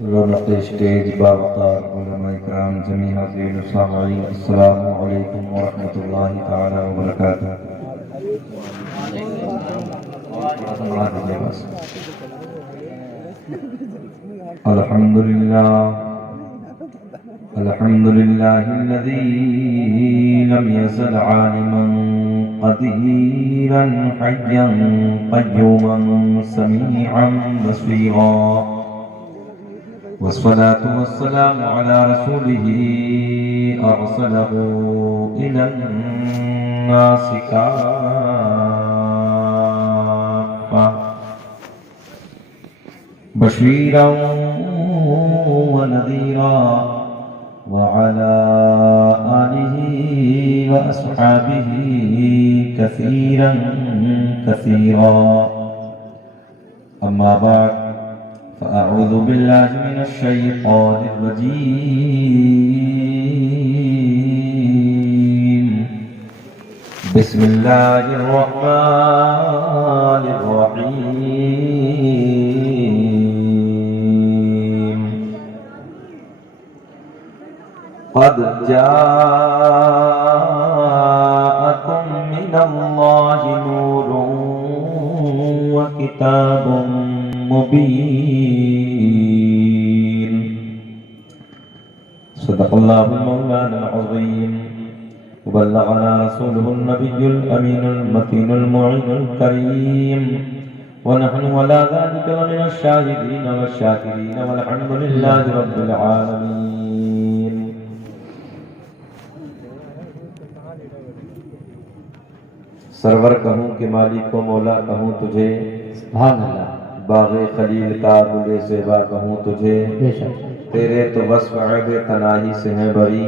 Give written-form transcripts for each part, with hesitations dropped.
رونق اسٹیج باوقار علماء کرام جمیع حاضرین السامعین السلام علیکم ورحمۃ اللہ تعالی وبرکاتہ۔ الحمد للہ الذی لم یزل عالما قدیرا حیا قیوما سمیعا بصیرا، والصلاة والسلام على رسوله أرسله إلى الناس كافة بشيرا ونذيرا، وعلى آله وأصحابه كثيرا كثيرا، أما بعد فأعوذ بالله من الشيطان الرجيم، بسم الله الرحمن الرحيم، قد جاءكم من الله نور وكتاب مبين، صدق الله مولانا العظيم، وبلغنا رسوله النبي الأمين المتين المعين الكريم، ونحن على ذلك من الشاهدين والشاكرين، والحمد لله رب العالمين۔ سرور کہوں کہ مالک و مولا کہوں تجھے، سبحان اللہ۔ باغ خلیل کا گلے زیبا کہوں تجھے، تیرے تو وصف عیب تناہی سے ہیں بری،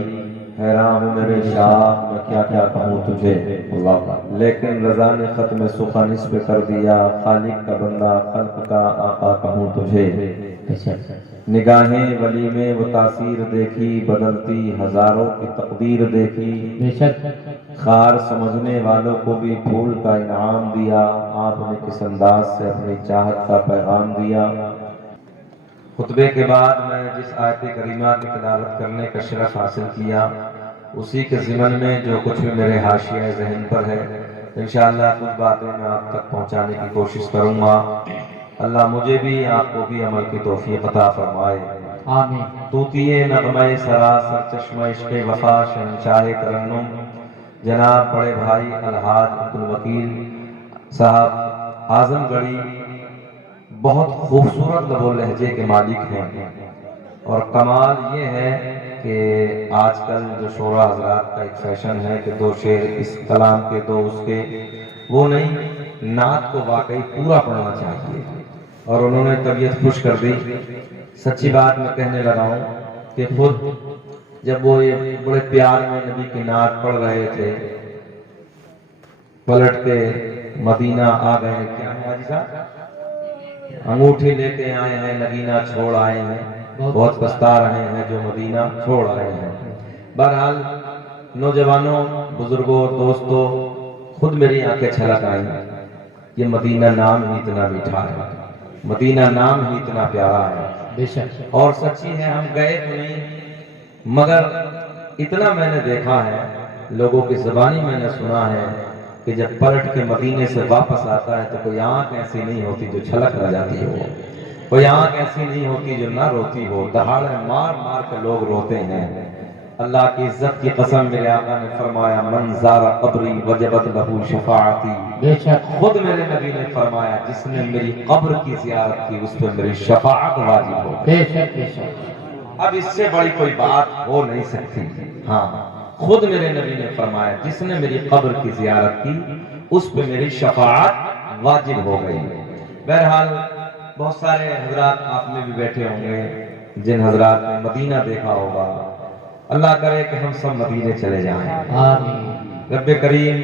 حیران ہوں میرے شاہ میں کیا کیا کہوں تجھے، لیکن رضا نے ختم سخن اس پہ کر دیا، خالق کا بندہ خلق کا آقا کہوں تجھے۔ نگاہیں ولی میں وہ تاثیر دیکھی، بدلتی ہزاروں کی تقدیر دیکھی، خار سمجھنے والوں کو بھی پھول کا انعام دیا، آپ نے کس انداز سے اپنی چاہت کا پیغام دیا۔ خطبے کے بعد میں جس آیت کریمہ کی تلاوت کرنے کا شرف حاصل کیا، اسی کے ضمن میں جو کچھ بھی میرے حاشیہ ذہن پر ہے انشاءاللہ کچھ باتیں میں آپ تک پہنچانے کی کوشش کروں گا۔ اللہ مجھے بھی آپ کو بھی عمل کی توفیق عطا فرمائے، آمین۔ طوطیِ نغمہ سراسر چشمہ عشق وفا شہنشاہ ترنم جناب بڑے بھائی الحاج عبدالوکیل صاحب اعظم گڑھی بہت خوبصورت لب و لہجے کے مالک ہیں، اور کمال یہ ہے کہ آج کل جو شعراء حضرات کا ایک فیشن ہے کہ دو شعر اس کلام کے دو اس کے، وہ نہیں، نعت کو واقعی پورا پڑھنا چاہیے، اور انہوں نے طبیعت خوش کر دی۔ سچی بات میں کہنے لگا ہوں کہ خود جب وہ یہ بڑے پیار میں نبی کی نعت پڑھ رہے تھے، پلٹ کے مدینہ آ گئے، کیا ہے حاجی صاحب، انگوٹھی لے کے آئے ہیں، نگینہ چھوڑ آئے ہیں، بہت پچھتا رہے ہیں جو مدینہ چھوڑ آئے ہیں۔ بہرحال نوجوانوں، بزرگوں، دوستوں، خود میری آنکھیں چھلک آئیں، یہ مدینہ نام ہی اتنا میٹھا ہے، مدینہ نام ہی اتنا پیارا ہے، بے شک۔ اور سچی ہے ہم گئے تو نہیں، مگر اتنا میں نے دیکھا ہے، لوگوں کی زبانی میں نے سنا ہے کہ جب پلٹ کے مدینے سے واپس آتا ہے تو کوئی آنکھ ایسی نہیں ہوتی جو چھلک نہ جاتی ہو، کوئی آنکھ ایسی نہیں ہوتی جو نہ روتی ہو، دہاڑے مار مار کے لوگ روتے ہیں۔ اللہ کی عزت کی قسم میرے آقا نے فرمایا من زار قبری وجبت لہ شفاعتی، بے شک۔ خود میرے نبی نے فرمایا جس نے میری قبر کی زیارت کی اس پہ میری شفاعت واجب ہو گئی۔ بے شک بے شک۔ اب اس سے بڑی کوئی بات ہو نہیں سکتی۔ ہاں، خود میرے نبی نے فرمایا جس نے میری قبر کی زیارت کی اس پہ میری شفاعت واجب ہو گئی۔ بہرحال بہت سارے حضرات آپ میں بھی بیٹھے ہوں گے جن حضرات نے مدینہ دیکھا ہوگا، اللہ کرے کہ ہم سب مدینے چلے جائیں، آمین۔ رب کریم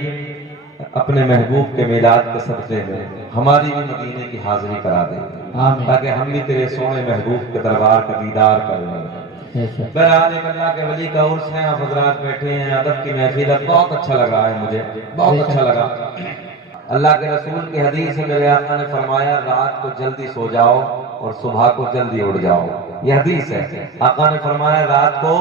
اپنے محبوب کے میلاد کے صدقے میں ہماری بھی مدینے کی حاضری کرا دے، آمین۔ تاکہ ہم بھی تیرے سونے محبوب کے دربار کا دیدار کر لیں۔ بہرحال ایک اللہ کے ولی کا عرس ہے، آپ حضرات بیٹھے ہیں، ادب کی محفل ہے، بہت اچھا لگ رہا ہے، مجھے بہت اچھا لگا۔ اللہ کے رسول کی حدیث ہے، میرے آقا نے فرمایا رات کو جلدی سو جاؤ اور صبح کو جلدی اٹھ جاؤ. یہ حدیث ہے. آقا نے فرمایا رات کو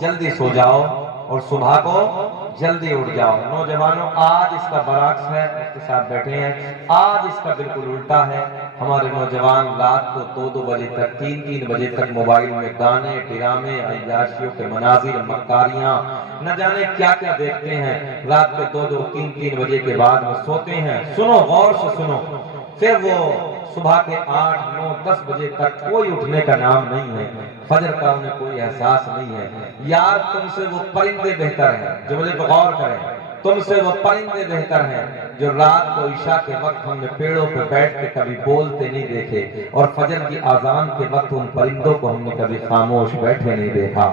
جلدی سو جاؤ اور صبح کو جلدی اٹھ جاؤ. نوجوانوں آج اس کا برعکس ہے، اس کے ساتھ بیٹھے ہیں، آج اس کا بالکل الٹا ہے. ہمارے نوجوان رات کو 2 بجے تک 3 بجے تک موبائل میں گانے، ڈرامے، عیاشیوں کے مناظر، مکاریاں، نہ جانے کیا کیا دیکھتے ہیں. رات کے 2 3 بجے کے بعد وہ سوتے ہیں. سنو، غور سے سنو. پھر وہ صبح کے 8 9 10 بجے تک کوئی اٹھنے کا نام نہیں ہے. فجر کا انہیں کوئی احساس نہیں ہے. یار تم سے وہ پرندے بہتر ہیں، جو مجھے پہ غور کریں. تم سے وہ پرندے بہتر ہیں جو رات کو عشاء کے وقت ہم نے پیڑوں پہ بیٹھ کے کبھی بولتے نہیں دیکھے، اور فجر کی اذان کے وقت ان پرندوں کو ہم نے کبھی خاموش بیٹھے نہیں دیکھا.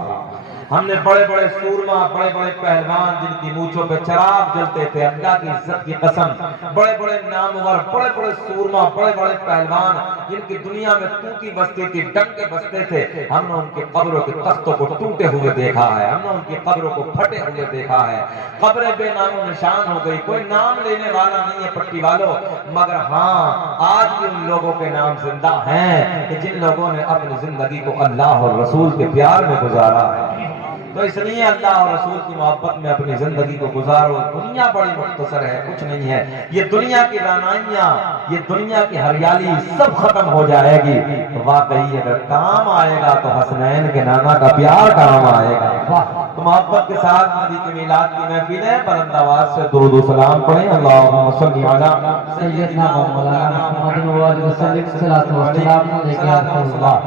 ہم نے بڑے بڑے سورما، بڑے بڑے پہلوان جن کی مونچھوں پہ چراغ جلتے تھے، اللہ کی عزت کی قسم، بڑے بڑے نامور، بڑے بڑے سورما، بڑے بڑے پہلوان جن کی دنیا میں توتی بستی تھی، ڈنکے بستے تھے، ہم نے ان کے قبروں کے تختوں کو ٹوٹے ہوئے دیکھا ہے. ہم نے ان کی قبروں کو پھٹے ہوئے دیکھا ہے. قبریں بے نام و نشان ہو گئی، کوئی نام لینے والا نہیں ہے پٹی والوں. مگر ہاں آج بھی ان لوگوں کے نام زندہ ہیں کہ جن لوگوں نے اپنی زندگی کو اللہ اور رسول کے پیار میں گزارا ہے. تو اس لیے اللہ اور رسول کی محبت میں اپنی زندگی کو گزارو. دنیا بڑی مختصر ہے، کچھ نہیں ہے. یہ دنیا کی رعنائیاں، یہ دنیا کی ہریالی سب ختم ہو جائے گی. تو واقعی اگر کام آئے گا تو حسنین کے نانا کا پیار کام آئے گا. تو محبت کے ساتھ نبی کے میلاد کی محفل ہے. بلند آواز سے درود و سلام پڑھیں. اللہم صلی علی سیدنا مولانا محمد و صلی اللہ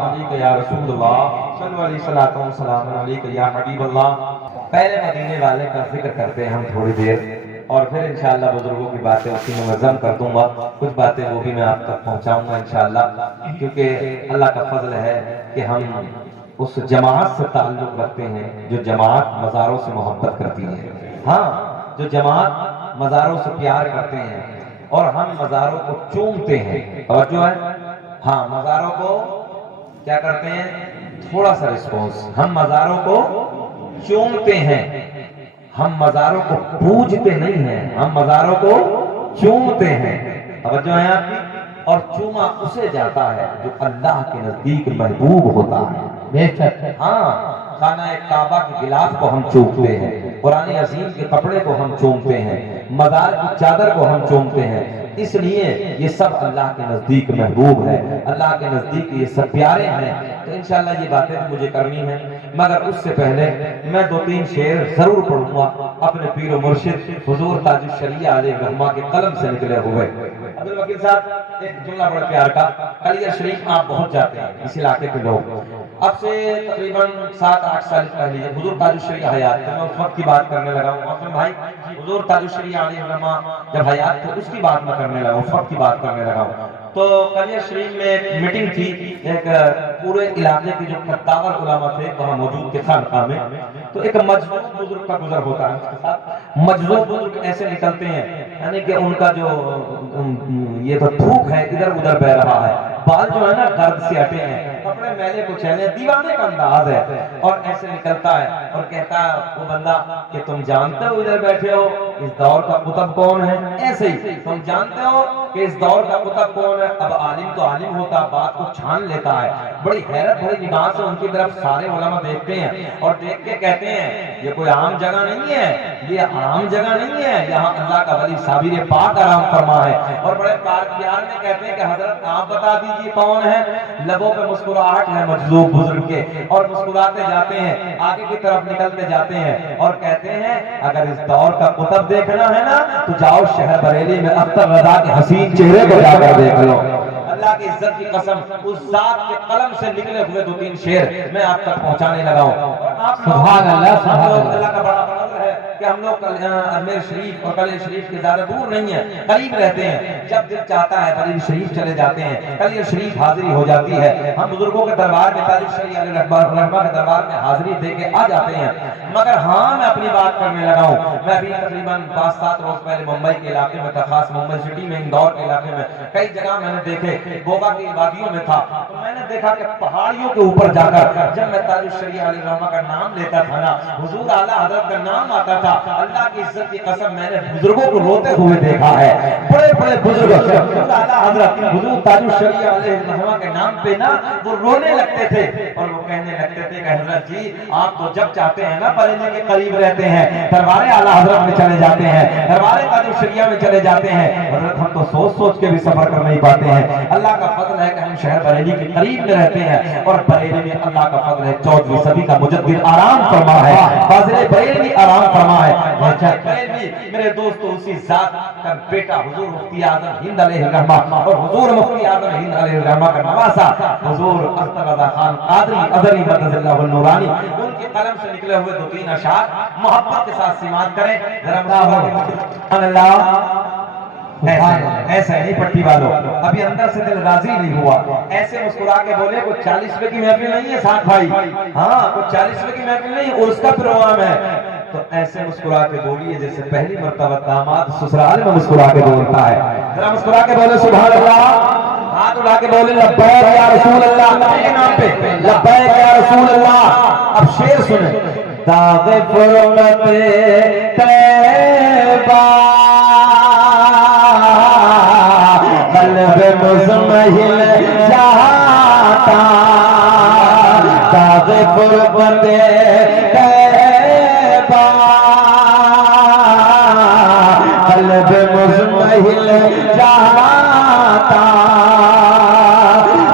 علیہ یا رسول اللہ صلی علیہ السلام علیکہ یا حبیب اللہ. پہلے مدینے والے کا ذکر کرتے ہیں ہم تھوڑی دیر، اور پھر انشاءاللہ بزرگوں کی باتیں اسی میں منظم کر دوں گا. کچھ باتیں وہ بھی میں آپ تک پہنچاؤں گا انشاءاللہ، کیونکہ اللہ کا فضل ہے کہ ہم اس جماعت سے تعلق رکھتے ہیں جو جماعت مزاروں سے محبت کرتی ہے. ہاں، جو جماعت مزاروں سے پیار کرتے ہیں، اور ہم مزاروں کو چومتے ہیں. توجہ ہے؟ ہاں، مزاروں کو کیا کرتے ہیں؟ تھوڑا سا رسپانس. ہم مزاروں کو چومتے ہیں، ہم مزاروں کو پوجتے نہیں ہیں، ہم مزاروں کو چومتے ہیں. توجہ ہے آپ کی؟ اور چوما اسے جاتا ہے جو اللہ کے نزدیک محبوب ہوتا ہے. بے شک. ہاں، خانہ کعبہ کے غلاف کو ہم چومتے ہیں، قرآن عظیم کے کپڑے کو ہم چومتے ہیں، مزار کی چادر کو ہم چومتے ہیں. اس لیے یہ سب اللہ کے نزدیک محبوب ہے، اللہ کے نزدیک یہ سب پیارے ہیں. تو انشاءاللہ یہ باتیں بھی مجھے کرنی ہیں، مگر اس سے پہلے میں 2 3 شعر ضرور پڑھوں گا اپنے پیر و مرشد حضور تاج الشریعہ علیہ الرحمہ کے قلم سے نکلے ہوئے. عبدالوکیل صاحب، ایک جملہ بڑا پیار کا. کلیئر شریف آپ پہنچ جاتے ہیں اس علاقے کے لوگ. اب سے تقریباً 7 8 سال پہلے حضور تاج الشریعہ حیات تھے. میں اس وقت کی بات کرنے لگا ہوں. محترم بھائی، حضور تاج الشریعہ علیہ الرحمہ جب حیات تھے اس کی بات میں کرنے لگا ہوں، اس وقت کی بات کرنے لگا ہوں. تو کلیئر شریف میں ایک میٹنگ تھی، ایک پورے علاقے کے جو کتاور علماء تھے وہاں موجود تھے خانقاہ میں. تو ایک مجذوب بزرگ کا گزر ہوتا ہے اس کے ساتھ. مجذوب بزرگ ایسے نکلتے ہیں، یعنی کہ ان کا جو یہ تو تھوک ہے ادھر ادھر بہ رہا ہے، بال جو ہے نا گرد سے ہٹے ہیں، کپڑے میلے کو چہلے، دیوانے کا انداز ہے. اور ایسے نکلتا ہے اور کہتا ہے وہ بندہ کہ تم جانتے ہو ادھر بیٹھے ہو اس دور کا قطب کون ہے؟ ایسے ہی تم جانتے ہو کہ اس دور کا قطب کون ہے؟ اب عالم تو عالم ہوتا، بات کو چھان لیتا ہے. بڑی حیرت بھری نگاہ سے ان کی طرف سارے علماء دیکھتے ہیں اور دیکھ کے کہتے ہیں یہ کوئی عام جگہ نہیں ہے، یہ عام جگہ نہیں ہے، یہاں اللہ کا ولی صابر پاک آرام فرما ہے. اور بڑے پیار میں کہتے ہیں کہ حضرت آپ بتا دیجیے کون ہے. لبوں پہ مسکراہٹ ہے مجذوب بزرگ کے، اور مسکراتے جاتے ہیں، آگے کی طرف نکلتے جاتے ہیں اور کہتے ہیں اگر اس دور کا قطب دیکھنا ہے نا تو جاؤ شہر بریلی میں اختر رضا کے حسین چہرے کو جا کر دیکھ لو. اللہ کی عزت کی قسم، اس ذات کے قلم سے نکلے ہوئے 2 3 شعر میں آپ تک پہنچانے لگا ہوں. سبحان اللہ، سبحان اللہ. اللہ کا بڑا فضل ہے کہ ہم لوگ امیر شریف اور کلیئر شریف کے زیادہ دور نہیں ہیں، قریب رہتے ہیں. جب دل چاہتا ہے کلیئر شریف چلے جاتے ہیں، کلیئر شریف حاضری ہو جاتی ہے. ہم بزرگوں کے دربار میں تاج الشریعہ علیہ الرحمہ کے دربار میں حاضری دے کے آ جاتے ہیں. مگر ہاں، میں اپنی بات کرنے لگا ہوں. میں ابھی تقریباً 5 7 روز پہلے ممبئی کے علاقے میں تھا، خاص ممبئی سٹی میں، اندور کے علاقے میں کئی جگہ میں نے دیکھے. گووا کی وادیوں میں تھا تو میں نے دیکھا کہ پہاڑیوں کے اوپر جا کر جب میں تاج الشریعہ علیہ الرحمہ کا نام لیتا تھا نا، حضور اعلیٰ حضرت کا نام آتا تھا اللہ کی عزت کی قسم میں نے بزرگوں کو روتے ہوئے دیکھا ہے. بڑے بڑے بزرگ اعلیٰ حضرت حضور تاج الشریعہ علیہ الرحمہ کے نام پہ نا وہ رونے لگتے تھے اور وہ کہنے لگتے تھے کہ حضرت جی آپ تو جب چاہتے ہیں نا بریلی کے قریب رہتے ہیں, دربار اعلیٰ حضرت میں چلے جاتے ہیں, دربار تاج الشریعہ میں چلے جاتے ہیں. حضرت ہم تو سوچ سوچ کے بھی سفر کر نہیں پاتے ہیں. اللہ کا فضل ہے کہ ہم شہر بریلی کے قریب میں رہتے ہیں اور بریلی میں اللہ کا فضل ہے 14ویں صدی کا مجدد آرام فرما ہے, فاضل بریلوی آرام فرما ہے. بریلوی میرے دوستو اسی ذات کا بیٹا حضور مفتی اعظم ہند علیہ الرحمہ اور حضور مفتی اعظم ہند علیہ الرحمہ کا نواسا حضور اختر رضا خان قادری ادری مدد اللہ النورانی, ان کے قلم سے نکلے ہوئے 2-3 اشعار محبت کے ساتھ سماعت کریں. سبحان اللہ. ایسا نہیں پٹی والوں, ابھی اندر سے دل راضی نہیں ہوا, ایسے مسکرا کے بولے کوئی 40 روپے کی محفل نہیں ہے ساتھ بھائی, ہاں کوئی 40 روپے کی محفل نہیں, اور اس کا پروگرام ہے. تو ایسے مسکرا کے بولیے جیسے پہلی مرتبہ داماد سسرال میں مسکرا کے بولتا ہے. ذرا مسکرا کے بولے سبحان اللہ, ہاتھ اٹھا کے بولے لبیک یا رسول اللہ, نبی کے نام پہ لبیک یا رسول اللہ. اب شعر سنیں. داغ فرمت طیبہ قلب مزمحل جاتا, داغ فرمت طیبہ قلب مزمحل جاتا,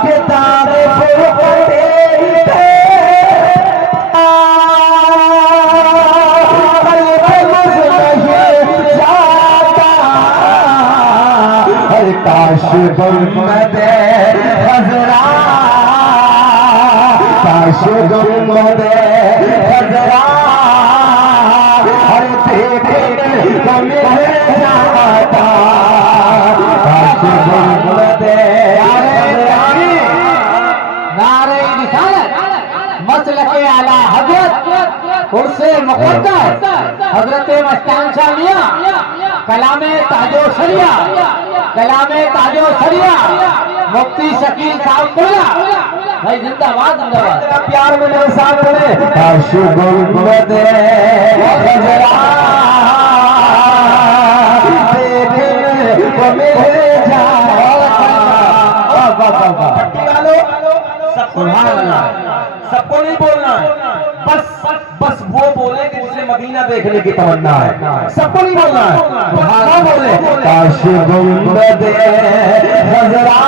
کہ داغ فرمت کاش گنبد خضرا, کاش گنبد خضرا ہر دیکھنے کو مل جاتا, کاش گنبد نعرہ رسالت مسلک اعلیٰ حضرت عرص مقدس حضرت مستان شاہ میاں کلام تاج و شریعہ, کلام تاج و شریعہ مفتی شکیل صاحب بولا بھائی زندہ باد زندہ باد. پیار میں میرے ساتھ بولے کاش گنبد خضرا دیکھنے کو مل جاتا. پٹی والوں سبحان اللہ, سب کو نہیں بولنا ہے, بس وہ بولے کہ جسے مدینہ دیکھنے کی تمنا ہے, سب کو نہیں بولنا ہے. وہ بولے کاش گنبد خضرا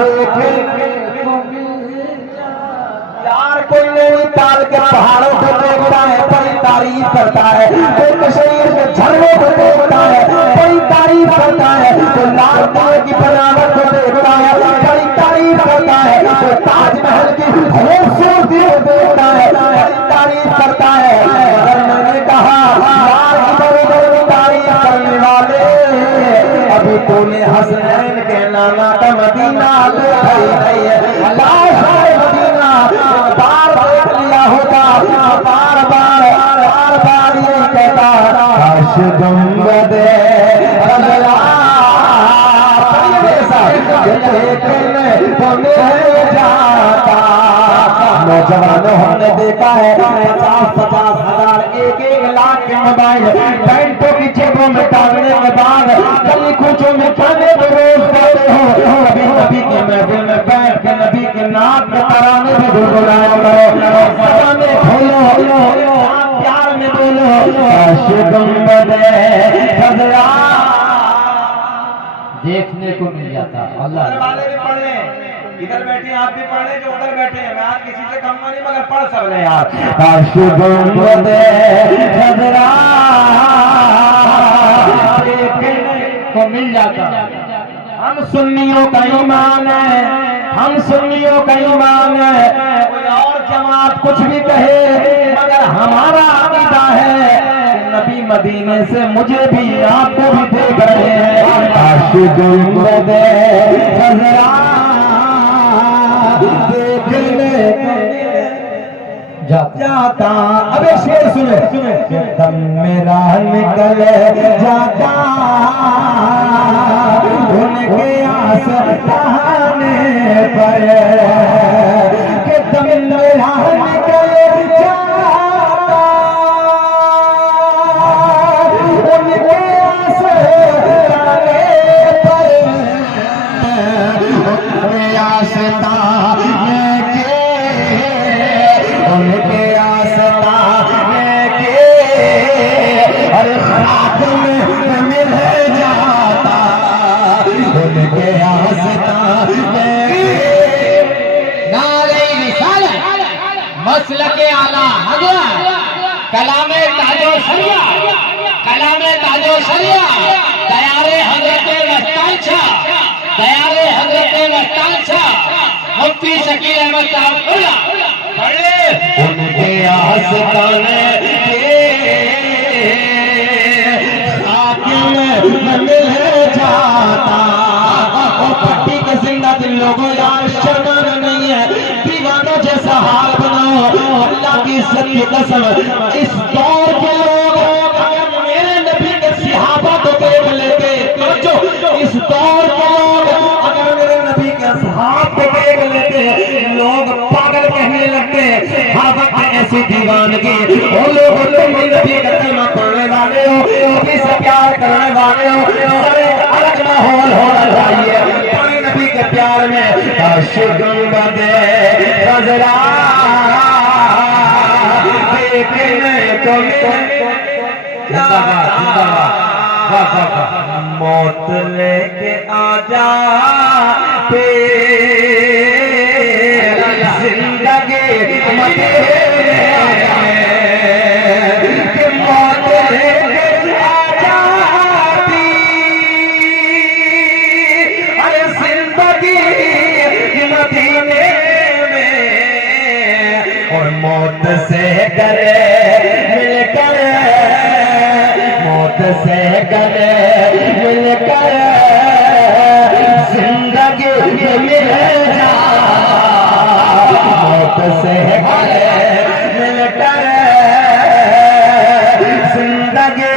دیکھنے کو مل جاتا. یار کوئی نہیں تال کے پہاڑوں کو دیکھتا ہے بڑی تعریف کرتا ہے, کوئی کشمیر کے جھرنوں کو دیکھتا ہے بڑی تعریف کرتا ہے, کوئی لال قلعے کی بناوٹ کو دیکھتا ہے بڑی تعریف کرتا ہے, کوئی تاج محل کی خوبصورتی کو دیکھتا ہے بڑی تعریف کرتا ہے. اگر میں نے کہا یار ادھر ادھر تعریف کرنے والے, ابھی تو نے حسنین کے نانا کا مدینہ دیکھا ہی نہیں ہے. لاش ہے مدینہ بار دیکھ لیا ہوتا, بار بار یہ کہتا کاش گنبد خضرا دیکھنے کو مل جاتا. نوجوانوں ہم نے دیکھا ہے 50-50 ہزار 1-1 لاکھ کے موبائل پینٹوں کی جیبوں میں ڈالنے کے بعد گلی کوچوں میں کھانے روز کرتے ہو, کبھی نبی کے محفل میں بیٹھ کے نبی کے نام کے ترانے بھی گنگنایا کرو, سجانے کھولو, پیار میں بولو کاش گنبد خضرا دیکھنے کو مل جاتا. اللہ والے بھی پڑھیں, ادھر بیٹھے آپ بھی پڑھیں, جو ادھر بیٹھے ہیں, میں آج کسی سے کم نہیں مگر پڑھ سب لیں یار. کاش گنبد خضرا دیکھنے کو مل جاتا. ہم سنیوں کا ایمان ہے, ہم سنیوں کا ایمان ہے, کوئی اور جماعت کچھ بھی کہے مگر ہمارا عقیدہ ہے نبی مدینے سے مجھے بھی آپ کو بھی دیکھ رہے ہیں. کاش گنبد خضرا دیکھنے جاتا. اب ایک شعر سنیں کہ دم میرا نکل جاتا ان کے آستانے پر, کہ دم میرا نکل جاتا مسلک اعلیٰ حضرت کلام تاج و شریعہ دیار حضرت مستان شاہ مفتی شکیل احمد صاحب پڑھے ان کے آستانے مل جاتا پٹی کے زندہ دل لوگوں یار شرمانا نہیں ہے دیوانوں جیسا حال بناؤ اللہ کی عزت کی قسم اس دور کے لوگ اگر میرے نبی کے صحابہ کو دیکھ لیتے اس دور کے لوگ اگر میرے نبی کے اصحاب کو دیکھ لیتے لوگ پاگل کہنے لگتے ہر وقت ایسی دیوانگی وہ لوگ میرے نبی کا کلمہ پڑھنے والے ہو نبی سے پیار کرنے والے ہو الگ ماحول ہونا چاہیے میرے نبی کے پیار میں عاشق گنبد خضرا دیکھنے کو موت لے کے آجا زندگی مدینے کہ موت لے کے آجا زندگی مدینے میں اور موت سے کرے مل کر موت سے کرے مل کر زندگی مل جا موت سے کرے مل کر زندگی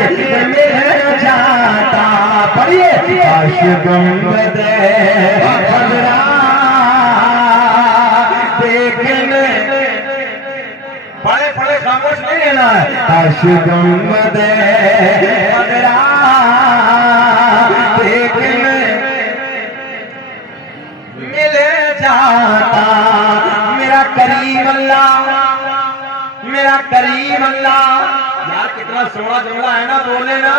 مل جاتا پڑھیے عاشق گنبد خضرا دیکھنے پڑھے پڑھے خاموش نہیں لینا ہے عاشق گنبد خضرا دیکھنے مل جاتا میرا کریم اللہ یار کتنا سونا جملہ ہے نا بولے نا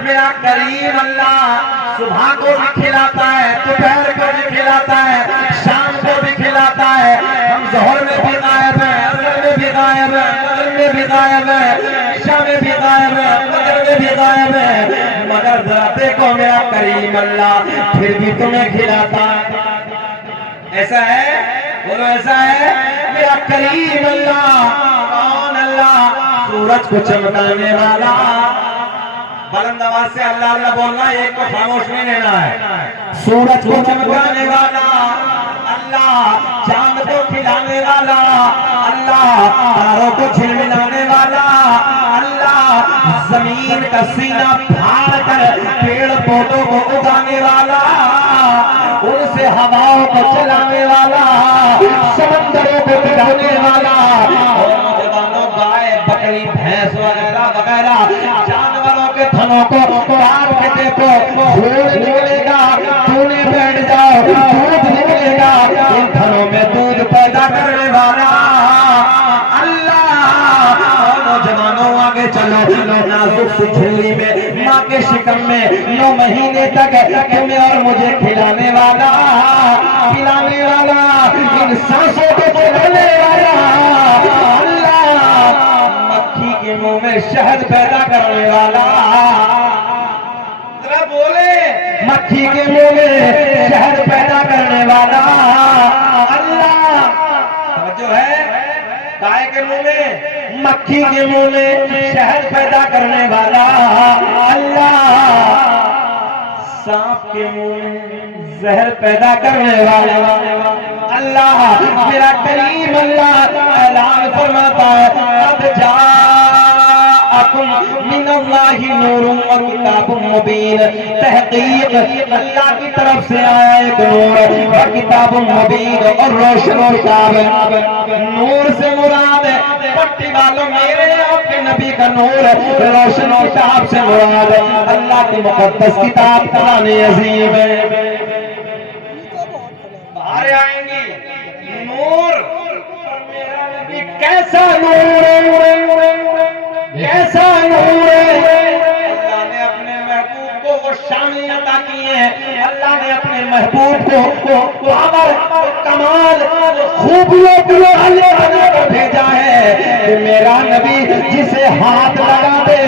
میرا کریم اللہ صبح کو بھی کھلاتا ہے دوپہر کو بھی کھلاتا ہے شام کو بھی کھلاتا ہے ہم ظہر میں بھی غائب ہیں عصر میں بھی غائب ہیں مغرب میں بھی غائب ہیں عشاء میں بھی غائب ہیں فجر میں بھی غائب ہیں مگر ذرا دیکھو میرا کریم اللہ پھر بھی تمہیں کھلاتا ہے ایسا ہے بولو ایسا ہے میرا کریم اللہ کون اللہ سورج کو چمکانے والا بلند آواز سے اللہ اللہ بولنا ایک کو خاموش نہیں لینا ہے سورج کو چمکانے والا اللہ چاند کو کھلانے والا اللہ تاروں کو جھلملانے والا اللہ زمین کا سینہ پھاڑ کر پیڑ پودوں کو اگانے والا ان سے ہواؤں کو چلانے والا سمندروں کو پلانے والا گائے بکری بھینس وغیرہ وغیرہ جانوروں کے تھنوں کو کاٹ کے دیکھو دودھ نکلے گا تونے بیٹھ جاؤ دودھ نکلے گا ان تھنوں میں دودھ پیدا کرنے والا اللہ نوجوانوں آگے چلو نازک سی جھلی میں ماں کے شکم میں 9 مہینے تک تمہیں اور مجھے کھلانے والا پلانے والا ان سانسوں کو چلانے والا مکھی کے منہ میں شہد پیدا کرنے والا ذرا بولے مکھی کے منہ میں شہد پیدا کرنے والا اللہ جو ہے گائے کے منہ میں مکھی کے منہ میں شہد پیدا کرنے والا اللہ سانپ کے منہ میں زہر پیدا کرنے والا اللہ میرا کریم اللہ اعلان فرماتا ہے اب جاءکم من اللہ نور و کتاب مبین تحقیق اللہ کی طرف سے آیا ایک نور و کتاب مبین اور روشن کتاب نور سے مراد ہے پٹی والوں میرے آپ کے نبی کا نور روشن کتاب سے مراد اللہ کی مقدس کتاب قرآن عظیم ہے باہر آئیں گی نور میرا نبی کیسا نور ہے کیسا نور ہے اللہ نے اپنے محبوب کو وہ شان عطا عطا کیے ہیں اللہ نے اپنے محبوب کو پاور کمال خوبیوں والے بنا کر بھیجا ہے کہ میرا نبی جسے ہاتھ لگا دے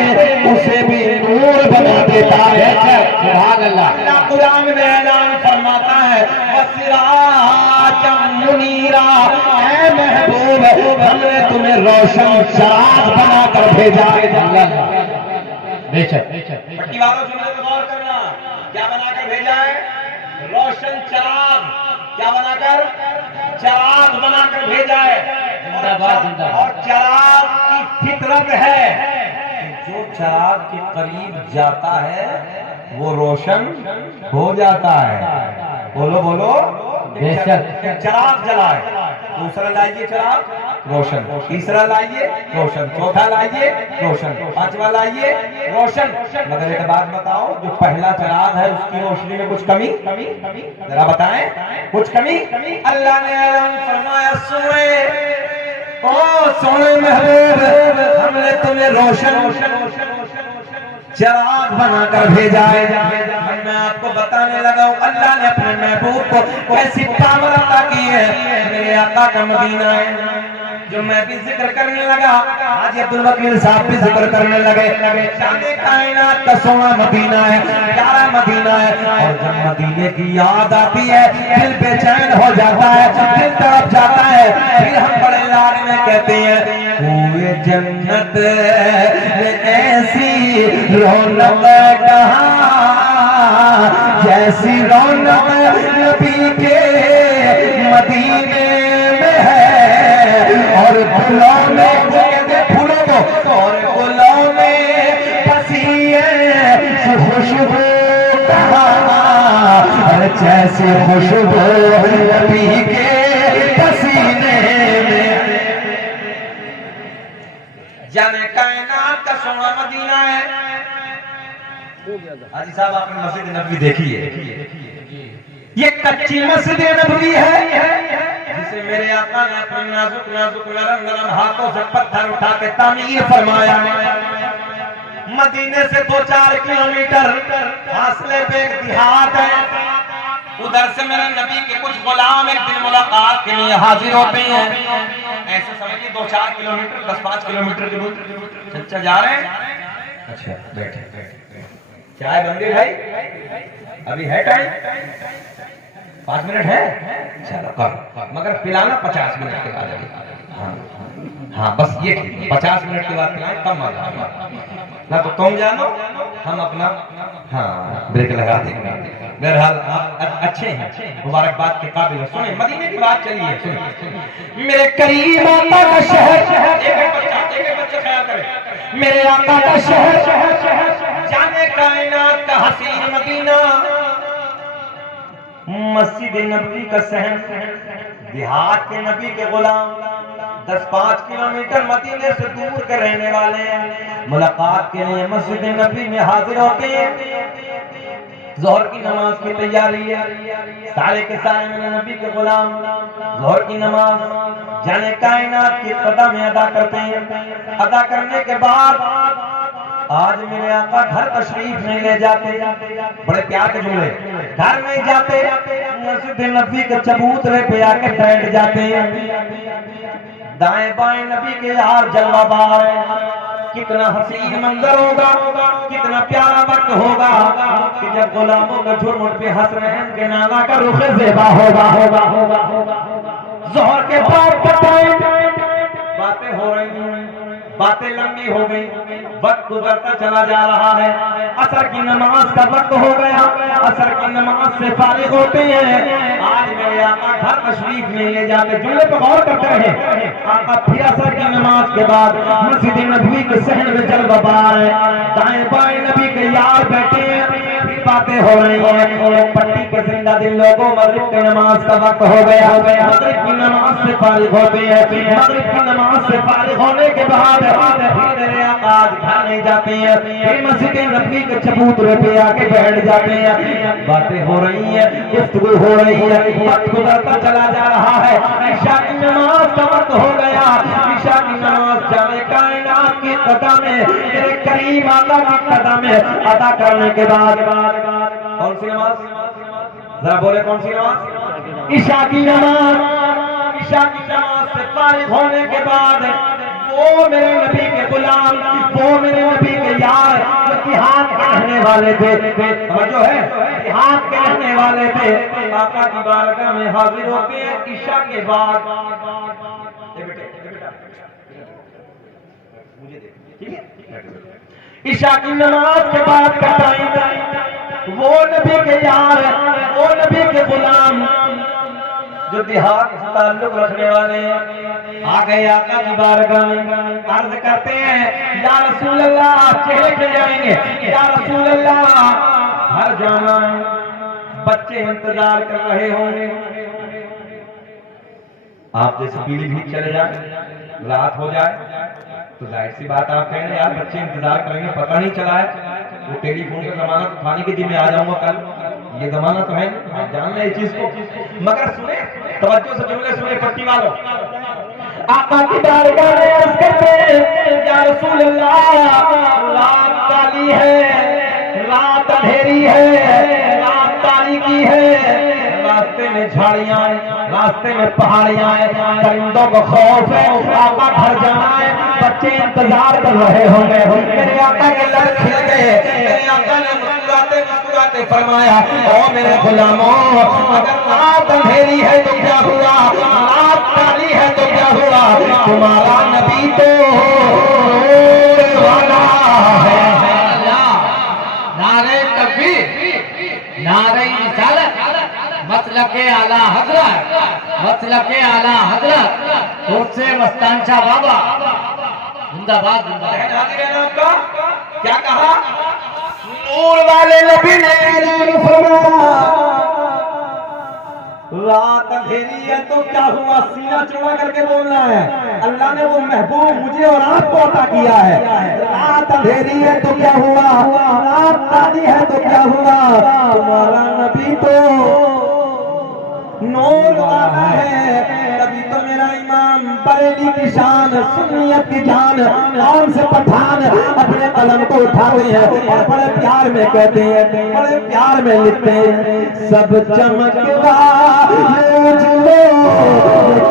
اسے بھی نور بنا دیتا ہے سبحان اللہ اللہ قرآن میں اعلان فرماتا ہے وسراجا منیرا اے محبوب ہم نے تمہیں روشن چراغ بنا کر بھیجا ہے بے شک پٹی والوں جملے پہ غور کرنا کیا بنا کر بھیجا ہے روشن چراغ کیا بنا کر چراغ بنا کر بھیجا ہے اور چراغ کی فطرت ہے جو چراغ کے قریب جاتا ہے وہ روشن ہو جاتا ہے بولو بولو بے شک چراغ جلائے دوسرا لائیے چراغ روشن تیسرا لائیے روشن چوتھا لائیے روشن پانچواں لائیے روشن مگر ایک بات بتاؤ جو پہلا چراغ ہے اس کی روشنی میں کچھ کمی ذرا بتائیں کچھ کمی اللہ نے اعلان فرمایا سونے محبوب ہم نے تمہیں روشن چراغ بنا کر بھیجا ہے میں آپ کو بتانے لگا ہوں اللہ نے اپنے محبوب کو کیسی پاور عطا کی ہے میرے آقا کا مدینہ ہے جو میں بھی ذکر کرنے لگا حاجی عبدالوکیل صاحب بھی ذکر کرنے لگے شان کائنات کا سونا مدینہ ہے پیارا مدینہ ہے اور جب مدینے کی یاد آتی ہے دل بے چین ہو جاتا ہے دل تڑپ جاتا ہے پھر ہم بڑے لاڈ میں کہتے ہیں کوئے جنت میں ایسی رونق کہاں جیسی رونق نبی کے مدینے میں ہے اور گلوں میں پھولوں کو اور گلوں میں پسی ہے خوشبو کہاں اور جیسے خوشبو نبی کے پسینے میں جانے کائنات کا سونا مدینہ ہے حاجی صاحب آپ نے مسجد نبوی دیکھی ہے یہ کچی مسجد نبوی ہے جسے میرے آقا نے اپنے نازک نازک نرم نرم ہاتھوں سے پتھر اٹھا کے تعمیر فرمایا مدینے سے 2-4 کلومیٹر فاصلے پہ ایک دیہات ہے ادھر سے میرے نبی کے کچھ غلام ایک دن ملاقات کے لیے حاضر ہوتے ہیں ایسے سمجھیے 2-4 کلومیٹر 10-5 کلومیٹر کے دور چچا جا رہے ہیں اچھا بیٹھے چائے بن گئی بھائی ابھی ہے ٹائم 5 منٹ ہے چلو کر مگر پلانا 50 منٹ کے بعد ہاں بس یہ 50 منٹ کے بعد پلائیں کم مزہ نہ تو تم جانو ہم اپنا ہاں بریک لگا دیں گے بہرحال آپ اچھے ہیں مبارکباد کے قابل سنیں مدینے کی بات چلیے سنیں میرے کریم آقا کا شہر ایک بچہ خیال کرے میرے آقا کا شہر جانے کائنات کا حسین مدینہ مسجد نبوی کا شہر دیہات کے نبی کے غلام 10-5 کلومیٹر مدینے سے دور کے رہنے والے ہیں ملاقات کے لیے مسجد نبوی میں حاضر ہوتے ہیں ظہر کی نماز کی تیاری ہے سارے کے سارے میرے نبی کے غلام ظہر کی نماز جانے کائنات کی ابتدا میں ادا کرتے ہیں ادا کرنے کے بعد آج میرے آقا گھر تشریف نہیں لے جاتے بڑے پیار کے جملے گھر نہیں جاتے مسجد نبوی کے چبوترے پہ آ کے بیٹھ جاتے ہیں دائیں بائیں نبی کے یار جلوہ بار کتنا حسین منظر ہوگا کتنا پیارا وقت ہوگا کہ جب غلاموں کا جھرمٹ پہ حسنین کے نانا کا رخ زیبا ہوگا ظہر کے بعد باتیں ہو رہی ہیں باتیں لمبی ہو گئی وقت گزرتا چلا جا رہا ہے عصر کی نماز کا وقت ہو گیا عصر کی نماز سے فارغ ہوتے ہیں آج میرے آقا گھر تشریف نہیں لے جاتے جملے پہ غور کرتے رہے آقا پھر عصر کی نماز کے بعد مسجد نبوی کے صحن میں جلوہ بار ہے دائیں بائیں نبی کے یار بیٹھے ہیں پھر باتیں ہو رہی ہیں پٹی کے زندہ دل لوگوں مغرب کی نماز کا وقت ہو گیا مغرب کی نماز سے فارغ ہوتے ہیں مغرب کی نماز سے فارغ ہونے کے بعد میرے آقا گھر نہیں جاتے ہیں پھر مسجد نبوی کے چبوترے پہ آ کے بیٹھ جاتے ہیں باتیں ہو رہی ہیں گفتگو ہو رہی ہے وقت گزرتا چلا جا رہا ہے عشاء کی نماز کا وقت ہو گیا عشاء کی نماز جانے کائنات کی قدم میں میرے کریم آقا کی قدم میں ادا کرنے کے بعد کون سی نماز؟ ذرا بولے کون سی نماز؟ عشاء کی نماز. عشاء کی نماز سے فارغ ہونے کے بعد وہ میرے نبی کے غلام، وہ میرے نبی کے یار جو دیہات کے رہنے والے تھے، جو ہے دیہات کے رہنے والے تھے، آقا کی بارگاہ میں حاضر ہوتے ہیں عشاء کے بعد. عشاء کی نماز کے بعد کا ٹائم وہ نبی کے یار، وہ نبی کے غلام جو دیہات سے تعلق رکھنے والے ہیں آ گئے آقا کی بارگاہ میں، عرض کرتے ہیں یا رسول اللہ چہرے کھل جائیں گے، یا رسول اللہ گھر جانا ہے، بچے انتظار کر رہے ہوں گے. آپ جیسے پیلی بھی چلے جائیں، رات ہو جائے تو ظاہر سی بات آپ کہیں گے یار بچے انتظار کریں گے، پتہ نہیں چلا ہے وہ ٹیلی فون کا زمانہ اٹھانے کے دن میں آ جاؤں گا کل، یہ زمانہ تو ہے آپ جان لیں اس چیز کو. مگر سنیں توجہ سے جملے سنیں پٹی والوں. آقا کی بارگاہ میں عرض کرتے ہیں یا رسول اللہ رات کالی ہے، رات اندھیری ہے، رات تاریکی ہے، راستے میں جھاڑیاں ہیں، راستے میں پہاڑیاں ہیں، پرندوں کو خوف ہے، آقا گھر جانا ہے، بچے انتظار کر رہے ہوں گے. میرے آقا کے لب کھل گئے، میرے آقا نے مسکراتے مسکراتے فرمایا او میرے غلاموں اگر رات اندھیری ہے تو کیا ہوا، رات کالی ہے تو کیا ہوا، تمہارا نبی تو نور والا ہے. نعرہ تکبیر، نعرہ رسالت، مسلک اعلی حضرت، مسلک اعلی حضرت خود سے مستان شاہ بابا زندہ باد زندہ باد. کیا کہا؟ نور والے نبی نے اعلان فرمایا رات اندھیری ہے تو کیا ہوا، سینہ چوڑا کر کے بولنا ہے. اللہ نے وہ محبوب مجھے اور آپ کو عطا کیا ہے. رات اندھیری ہے تو کیا ہوا، رات کالی ہے تو کیا ہوا، تمہارا نبی تو نور والا ہے. تبھی تو میرا امام بریلی کی شان، سنیت کی جان، قوم سے پٹھان اپنے قلم کو اٹھاتے ہیں اور بڑے پیار میں کہتے ہیں، بڑے پیار میں لکھتے ہیں سب چمکتا اجلو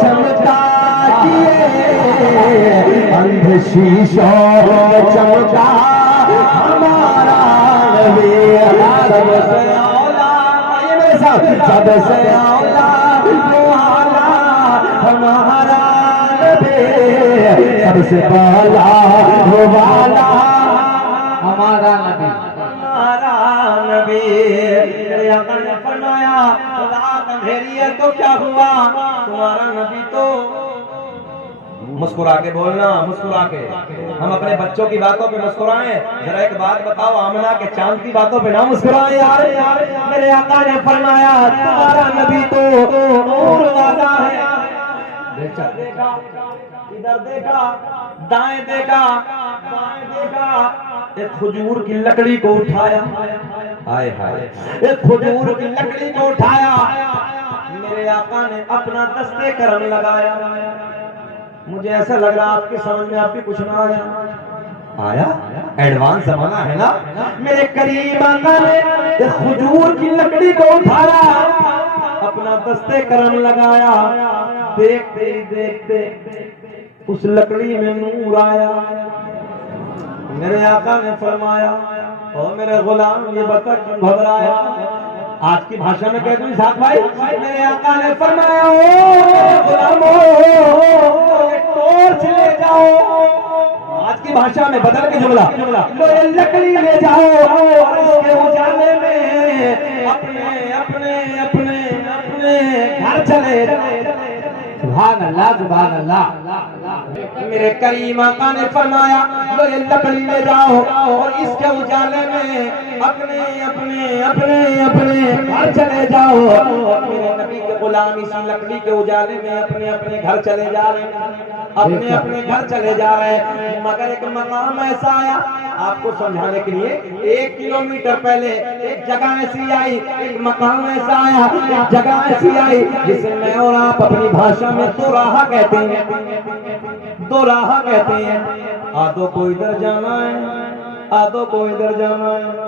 چمکا کیے اندھ شیشوں چمکا ہمارا نبی سب سے اولا، سب سے اولا والا ہمارا نبی، سب سے پہلا والا ہمارا نبی. ہمارا نبی. میرے آقا نے فرمایا رات اندھیری ہے تو کیا ہوا، تمہارا نبی تو. مسکرا کے بولنا، مسکرا کے. ہم اپنے بچوں کی باتوں پہ مسکرائیں. ذرا ایک بات بتاؤ، آمنہ کے چاند کی باتوں پہ نہ مسکرائیں یار. میرے آقا نے فرمایا تمہارا نبی تو نور والا ہے. دیکھا ادھر دیکھا، دائیں دیکھا، بائیں دیکھا، ایک کھجور کی لکڑی کو اٹھایا، ہائے ہائے، ایک کھجور کی لکڑی کو اٹھایا. میرے آقا نے اپنا دستے کرم لگایا. مجھے ایسا لگ رہا آپ کے سمجھ میں آپ بھی کچھ نہ آیا، ایڈوانس زمانہ ہے نا. میرے کریم آقا نے ایک کھجور کی لکڑی کو اٹھایا، اپنا دستے کرم لگایا. دیکھتے دیکھتے اس لکڑی میں نور آیا. میرے آقا نے فرمایا او میرے غلام یہ بتا کیوں گھبرایا. آج کی بھاشا میں کہہ دوں ساتھ بھائی، میرے آقا نے فرمایا او میرے غلامو ٹورچ لے جاؤ. آج کی بھاشا میں بدل کے جملہ لو یہ لکڑی لے جاؤ اور اس کے اجالے میں اپنے اپنے اپنے اپنے گھر چلے. سبحان اللہ سبحان اللہ. میرے کریم آقا نے فرمایا لو یہ لکڑی لے جاؤ اور اس کے اجالے میں اپنے اپنے اپنے اپنے گھر چلے جاؤ. میرے نبی کے غلام اسی لکڑی کے اجالے میں اپنے اپنے گھر چلے جا رہے ہیں، اپنے اپنے گھر چلے جا رہے ہیں. مگر ایک مقام ایسا آیا آپ کو سمجھانے کے لیے، 1 کلومیٹر پہلے ایک جگہ ایسی آئی، ایک مقام ایسا آیا، ایک جگہ ایسی آئی جسے میں اور آپ اپنی بھاشا میں دو راہ کہتے ہیں. دو راہ کہتے ہیں، آدھوں کو ادھر جانا ہے، آدھوں کو ادھر جانا ہے.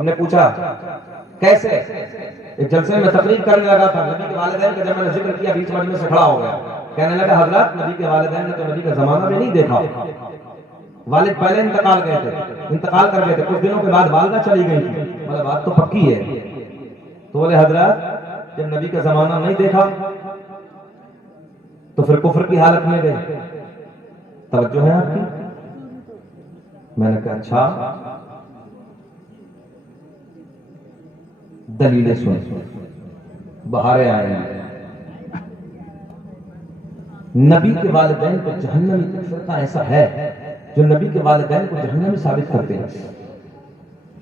ہم نے پوچھا کیسے؟ ایک جلسے میں تقریر کرنے لگا تھا، نبی کے والدین کا جب میں نے ذکر کیا بیچ مجمع سے کھڑا ہو گیا، کہنے لگا حضرات نبی کے والدین نے تو نبی کا زمانہ بھی نہیں دیکھا، والد پہلے انتقال کر گئے تھے، کچھ دنوں کے بعد والدہ چلی گئی تھی، مطلب بات تو پکی ہے۔ تو بولے حضرات جب نبی کا زمانہ نہیں دیکھا تو پھر کفر کی حالت میں گئے، توجہ ہے آپ کی؟ میں نے کہا اچھا دلیلیں سن، بہاریں آئے ہیں۔ نبی کے والدین کو جہنمی فرقہ ایسا ہے جو نبی کے والدین کو جہنمی ثابت کرتے ہیں۔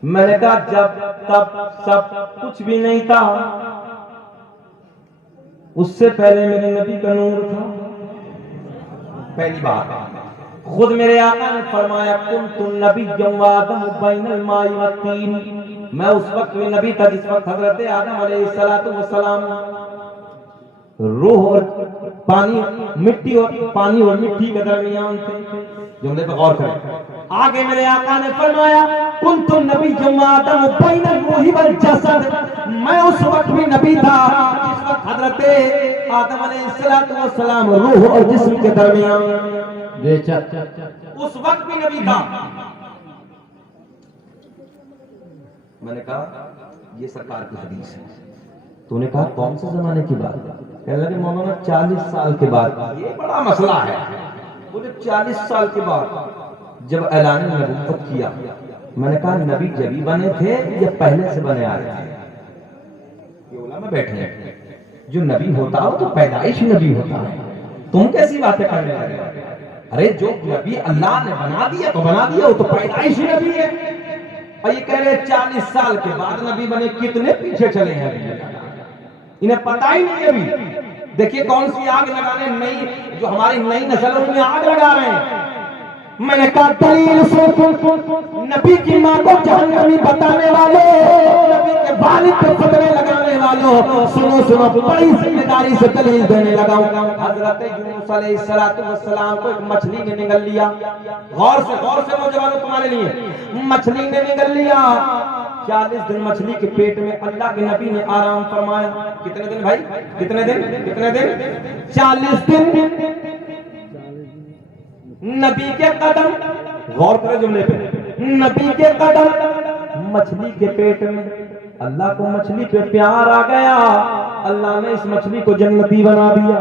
میں نے کہا جب تب سب کچھ بھی نہیں تھا، اس سے پہلے میرے نبی کا نور تھا۔ پہلی بات خود میرے آقا نے فرمایا کنت نبیا وآدم بین الماء والطین، میں اس وقت بھی نبی تھا جس وقت حضرت آدم علیہ السلام روح اور پانی، مٹی اور پانی اور مٹی کے درمیان تھے۔ جملے پہ غور کریں، آگے میرے آقا نے فرمایا کنت نبیا وآدم بین الروح والجسد، میں اس وقت بھی نبی تھا جس وقت حضرت آدم علیہ السلام روح اور جسم کے درمیان، اس وقت بھی نبی تھا۔ میں نے کہا یہ سرکار کی حدیث ہے۔ تو نے کہا کون سے زمانے کی بات؟ کہنے لگے مولانا 40 سال کے بعد، یہ بڑا مسئلہ ہے۔ بولے 40 سال کے بعد جب اعلان نبوت کیا، میں نے کہا نبی جبھی بنے تھے یا پہلے سے بنے آئے تھے؟ یہ علماء بیٹھے ہیں، جو نبی ہوتا ہو تو پیدائش نبی ہوتا ہے، تم کیسی باتیں کرنے لگے؟ ارے جو نبی اللہ نے بنا دیا تو بنا دیا، وہ تو پیدائش نبی ہے۔ اور یہ کہہ رہے 40 سال کے بعد نبی بنے، کتنے پیچھے چلے ہیں انہیں پتہ ہی نہیں ابھی۔ دیکھیے کون سی آگ لگانے، نئی جو ہماری نئی نسل ان میں آگ لگا رہے ہیں۔ میں نے کہا دلیل سے نبی کی ماں کو جہنمی بتانے والوں، نبی کے والد پہ فتوے لگانے والوں، سنو بڑی ذمہ داری سے دلیل دینے لگا ہوں۔ حضرت یونس علیہ السلام کو ایک مچھلی نے نگل لیا، غور سے نوجوانوں تمہارے لیے، مچھلی نے نگل لیا۔ 40 دن مچھلی کے پیٹ میں اللہ کے نبی نے آرام فرمایا۔ کتنے دن بھائی؟ کتنے دن؟ 40 دن نبی کے قدم، غور کرے جملے پہ، نبی کے قدم مچھلی کے پیٹ میں۔ اللہ کو مچھلی پہ پیار آ گیا، اللہ نے اس مچھلی کو جنتی بنا دیا۔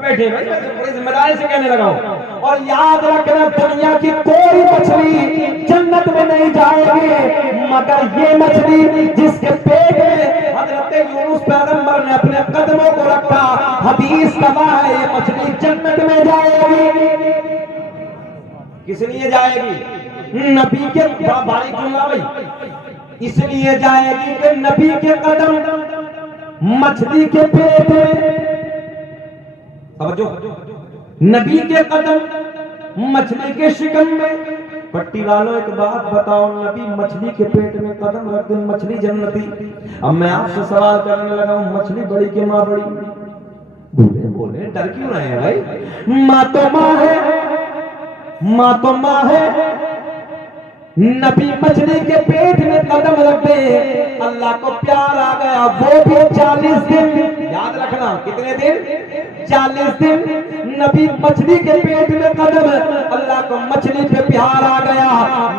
بیٹھے بھائی بڑی ذمہ داری سے کہنے لگا ہوں، اور یاد رکھنا دنیا کی کوئی مچھلی جنت میں نہیں جائے گی مگر یہ مچھلی جس کے پیٹ میں حضرت یونس پیغمبر نے اپنے قدموں کو رکھا۔ حدیث گواہ ہے یہ مچھلی جنت میں جائے گی۔ کس لیے جائے گی؟ نبی کے بھائی جملہ بھائی، اس لیے جائے گی کہ نبی کے قدم مچھلی کے پیٹ میں، نبی کے قدم مچھلی کے شکم میں۔ پٹی والوں ایک بات بتاؤ، نبی مچھلی کے پیٹ میں قدم رکھ دیں مچھلی جنتی۔ اب میں آپ سے سوال کرنے لگا ہوں، مچھلی بڑی کہ ماں بڑی؟ بولے ڈر کیوں رہے ہیں بھائی؟ ماں تو ماں ہے۔ نبی مچھلی کے پیٹ میں قدم رکھ دے، اللہ کو پیار آ گیا، وہ بھی 40 دن۔ یاد رکھنا کتنے دن؟ 40 دن نبی مچھلی کے پیٹ میں قدم، اللہ کو مچھلی پہ پیار آ گیا۔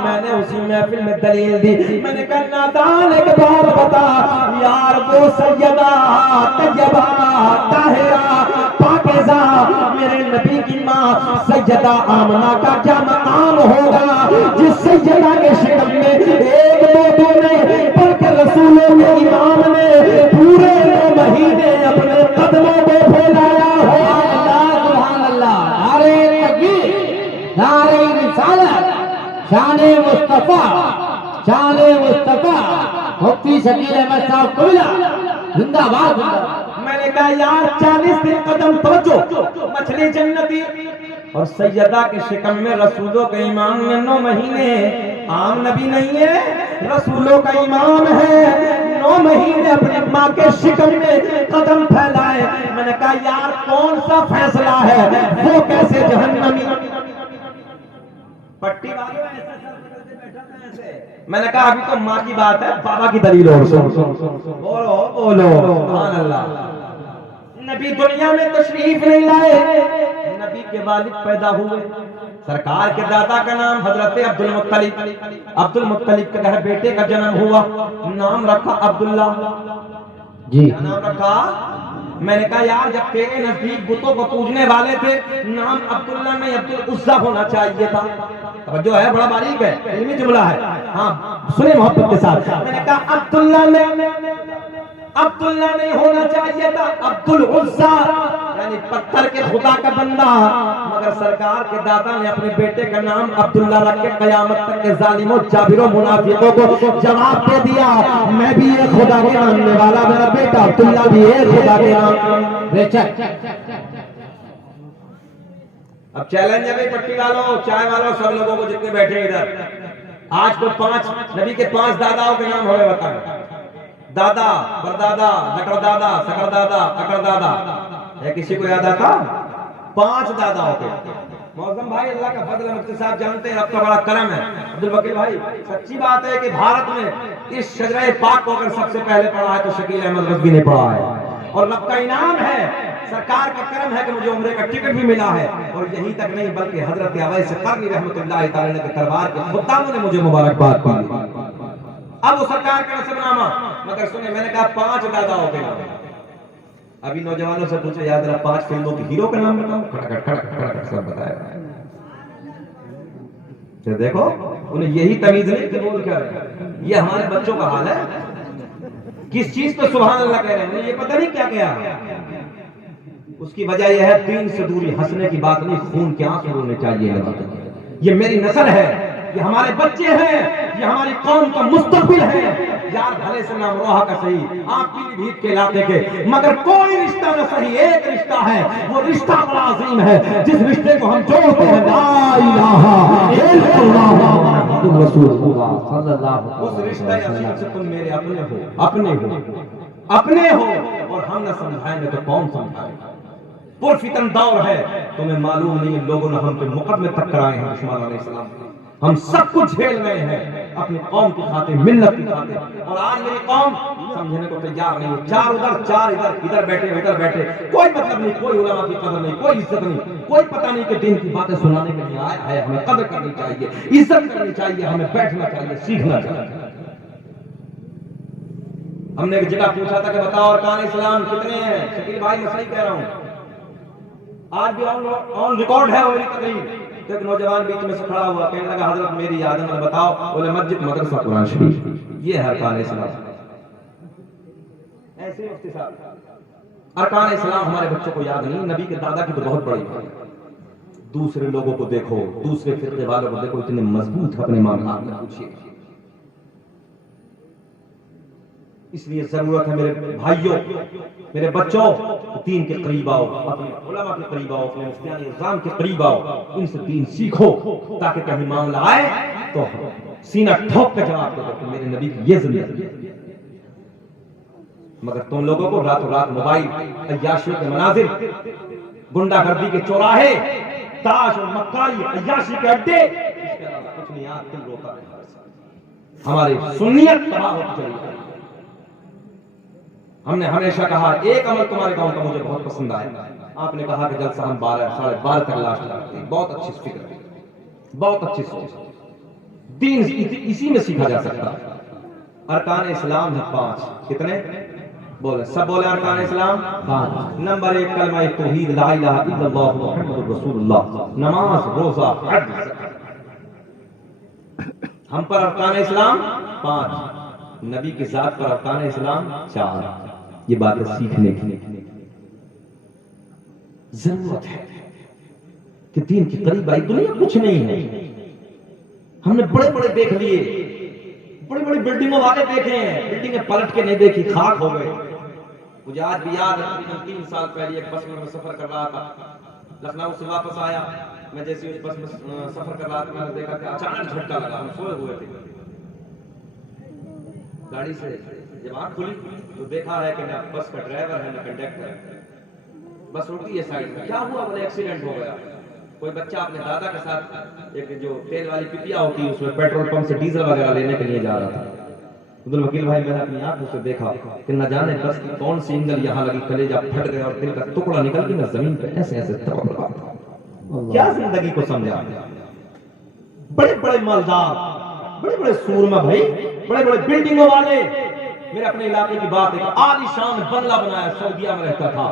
میں نے اسی محفل میں دلیل دی، میں نے کہا نادان ایک بات بتا یار، وہ سیدہ طیبہ طاہرہ پاکیزہ میرے نبی کی ماں سیدہ آمنہ کا کیا مقام ہوگا جس سیدہ کے شکم میں ایک دو نہیں بلکہ رسولوں کے امام نے پورے 9 مہینے اپنے قدموں کو پھیلایا ہو۔ سبحان اللہ، نعرہ تکبیر، نعرہ رسالت، شان مصطفیٰ مفتی شکیل احمد صاحب قبلہ زندہ باد۔ میں نے کہا یار 40 دن قدم توجہ، مچھلی جنتی اور سیدہ کے شکم میں رسولوں کے امام نے 9 مہینے، عام نبی نہیں ہے، رسولوں کا امام ہے، 9 مہینے اپنی ماں کے شکم میں قدم پھیلائے۔ میں نے کہا یار کون سا فیصلہ ہے، وہ کیسے جہنمی؟ پٹی والے میں نے کہا ابھی تو ماں کی بات ہے، بابا کی دلیل اور بولو بولو سبحان اللہ۔ نبی دنیا میں تشریف نہیں لائے، نبی کے والد پیدا ہوئے، سرکار کے دادا کا نام حضرت عبد المطلب، عبد المطلب کے گھر بیٹے کا جنم ہوا، نام رکھا عبداللہ جی کیا نام رکھا؟ میں نے کہا یار جب تیرے نزدیک بتوں کو پوجنے والے تھے، نام عبداللہ نہیں عبدالعزیٰ ہونا چاہیے تھا۔ جو ہے بڑا باریک ہے، علمی جملہ ہے، ہاں سنیں محبت کے ساتھ۔ میں نے کہا عبداللہ نہیں ہونا چاہیے تھا، عبدالعزیٰ یعنی پتھر کے خدا کا بندہ، مگر سرکار کے دادا نے اپنے بیٹے کا نام عبداللہ رکھ کے قیامت تک کے ظالموں جابروں منافقوں کو جواب دے دیا، میں بھی ایک خدا کے ماننے والا، میرا بیٹا عبداللہ بھی ایک خدا کے نام۔ بے شک اب چیلنج ہے بھائی پٹی والوں، چائے والوں، سب لوگوں کو جتنے بیٹھے ادھر، آج کو 5 نبی کے 5 داداؤں کے نام ہوئے بتائیں۔ دادا، پردادا، لکڑ دادا، سکڑ دادا، اکڑ دادا، ہے کسی کو یاد آتا؟ 5 داداؤں کے۔ معظم بھائی اللہ کا فضل ہے، مفتی صاحب جانتے ہیں اب کا بڑا کرم ہے۔ عبدالوکیل بھائی سچی بات ہے کہ بھارت میں اس شجرہ پاک کو اگر سب سے پہلے پڑھا ہے تو شکیل احمد رضوی نے پڑھا ہے، اور رب کا انعام ہے، سرکار کا کرم ہے کہ مجھے عمرے کا ٹکٹ بھی ملا ہے، اور یہی تک نہیں بلکہ حضرت اویس قرنی رحمۃ اللہ تعالی کے دربار کے خداموں نے مجھے مبارکباد دی۔ اب وہ سرکار کا نسب نامہ، مگر سنیں میں نے کہا 5 داداؤں کے نام۔ ابھی نوجوانوں سے پوچھو یاد رہا 5 فلموں کے ہیرو کا نام بتاؤ، کھڑکھڑ کھڑکھڑ کھڑکھڑ سب بتایا۔ دیکھو انہیں یہی تمیز نہیں کہ بول کیا رہے ہیں، یہ ہمارے بچوں کا حال ہے، کس چیز پہ سبحان اللہ کہہ رہے ہیں انہیں یہ پتہ نہیں کیا کیا۔ اس کی وجہ یہ ہے دین سے دوری، ہنسنے کی بات نہیں، خون کے آنسو رونے چاہیے۔ یہ میری نسل ہے، یہ ہمارے بچے ہیں، یہ ہماری قوم کا مستقبل ہے۔ یار بھلے سے نام روحا کا صحیح، آپ پیلی بھیت کے علاقے کے، مگر کوئی رشتہ نہ صحیح، ایک رشتہ ہے، وہ رشتہ بڑا عظیم ہے، جس رشتے کو ہم جوڑتے ہیں لا الہ الا اللہ محمد رسول اللہ صلی اللہ علیہ وسلم۔ اس رشتہ عظیم سے تم میرے اپنے ہو، اپنے ہو، اور ہم نہ سمجھائیں گے تو کون سمجھائے گا؟ پرفتن دور ہے، تمہیں معلوم نہیں لوگوں نے ہم پہ مقدمے تک کرائے ہیں دشمن علیہ السلام، ہم سب کچھ جھیل رہے ہیں اپنی قوم کی خاطر، ملت کی خاطر، اور آج میری قوم سمجھنے کو تیار نہیں ہے، 4 ادھر 4 ادھر بیٹھے ادھر بیٹھے، کوئی مطلب نہیں، کوئی علماء کی قدر نہیں، کوئی عزت نہیں، کوئی پتہ نہیں کہ دین کی باتیں سنانے کے لیے آیا ہے۔ ہمیں قدر کرنی چاہیے، عزت کرنی چاہیے، ہمیں بیٹھنا چاہیے، سیکھنا چاہیے۔ ہم نے ایک جگہ پوچھا تھا کہ بتاؤ ارکان اسلام کتنے ہیں؟ شکیل بھائی میں صحیح کہہ رہا ہوں، آج بھی آن ریکارڈ ہے وہی تقریر۔ ایک نوجوان بیچ میں سے کھڑا ہوا کہنے لگا حضرت میری یاد ہے، بتاؤ، بولے مسجد، مدرسہ، قرآن شریف، یہ ہے ارکان اسلام۔ ایسے مفتی صاحب ارکان اسلام ہمارے بچوں کو یاد نہیں، نبی کے دادا کی تو بہت بڑی بات ہے۔ دوسرے لوگوں کو دیکھو، دوسرے فرقے والوں کو دیکھو، اتنے مضبوط اپنے مانگات میں پوچھیے۔ اس لیے ضرورت ہے میرے بھائیوں، میرے بچوں، دین کے قریب آؤ، اپنے علماء کے قریب آؤ، اپنے مفتیان اعظام کے قریب آؤ، ان سے دین سیکھو، تاکہ کہیں معاملہ آئے تو سینہ ٹھوک کے جواب دے کہ میرے نبی کی یہ زندگی۔ مگر تم لوگوں کو راتوں رات موبائل، عیاشیوں کے مناظر، گنڈا گردی کے چوراہے، تاش اور مکاری، عیاشی کے اڈے، اس کے علاوہ کچھ نہیں، آج دل روتا ہے، ہماری سنیت تباہ ہو چلی ہے۔ ہم نے ہمیشہ کہا ایک عمل تمہارے گاؤں کا مجھے بہت پسند آیا، آپ نے کہا کہ جلسہ ہم 12 ساڑھے 12 تک لاسٹ کرتے ہیں، بہت اچھی فکر ہے، بہت اچھی سوچ، دین اسی میں سیکھا جا سکتا ہے۔ ارکان اسلام ہے 5، کتنے بولے؟ سب بولے ارکان اسلام 5۔ نمبر 1 کلمہ توحید لا الہ الا اللہ محمد رسول اللہ، نماز، روزہ، حج، ہم پر ارکان اسلام 5، نبی کی ذات پر ارکان اسلام 4۔ یہ باتیں سیکھنے کی ضرورت ہے کہ دین کی قریب آئی۔ دنیا کچھ نہیں ہے، ہم نے بڑے بڑے دیکھ لیے، بڑی بڑی بلڈنگوں والے دیکھے ہیں، بلڈنگیں پلٹ کے نہیں دیکھی، خاک ہو گئے۔ مجھے آج بھی یاد ہے 3 سال پہلے ایک بس میں سفر کر رہا تھا، لکھنؤ سے واپس آیا، میں جیسے اس بس میں سفر کر رہا تھا میں نے دیکھا کہ اچانک جھٹکا لگا، ہم سوئے ہوئے تھے، گاڑی سے جب آنکھ کھلی تو دیکھا ہے کہ نہ بس کا ڈرائیور ہے نہ کنڈکٹر ہے، بس رکی ہے سائڈ میں، کیا ہوا؟ بولے ایکسیڈنٹ ہو گیا۔ کوئی بچہ اپنے دادا کے ساتھ ایک جو تیل والی پپیا ہوتی ہے اس میں پیٹرول پمپ سے ڈیزل وغیرہ لینے کے لیے جا رہا تھا. عبد الوکیل بھائی میں نے اپنی آنکھوں سے دیکھا کہ نہ جانے بس کی کون سی انگل یہاں لگی, کلیجہ پھٹ گیا اور دل کا ٹکڑا نکل کے زمین پہ ایسے ایسے تڑپ رہا تھا. کیا زندگی کو سمجھا, بڑے بڑے مالدار, بڑے بڑے سورما بھائی, بڑے بڑے بلڈنگوں والے. میرے اپنے علاقے کی بات ہے, عالی شان بنگلہ بنایا, سعودیہ میں رہتا تھا.